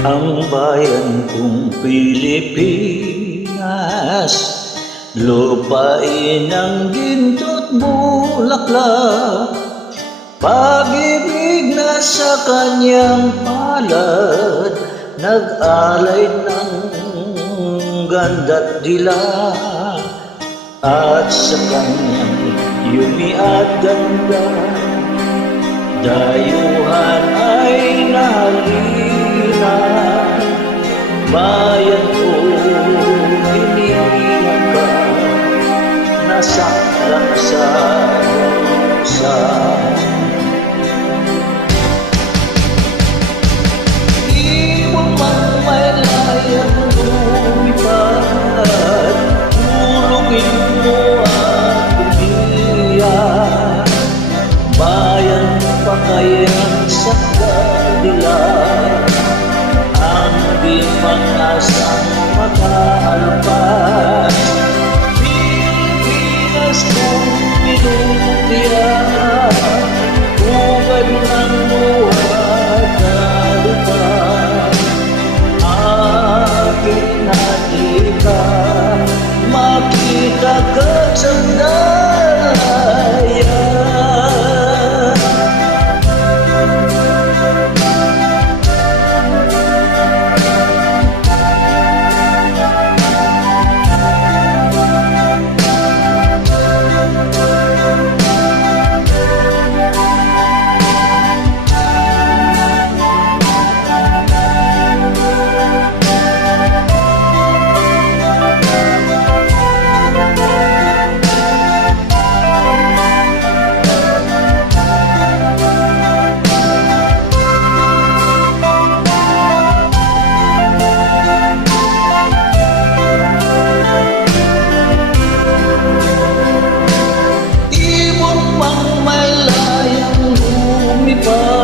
Ang bayan kong Pilipinas, lupain ng ginto't bulaklak, pag-ibig na sa kanyang palad, nag-alay ng ganda't dila, at sa kanyang yumi at ganda, dayuhan ay nahalina. Bayan ko, iniwan ka, nasaktan sa bansa. Di mo man may layang lumipad, tulungin mo ang umiyak. Bayan pa kayang sa kanila, ang di pang-asang makaalpas. Pilipinas kong pinutiyan, hugad ng buhat na lupa, akin na ika, makita ka sa daya. May layang lumipad,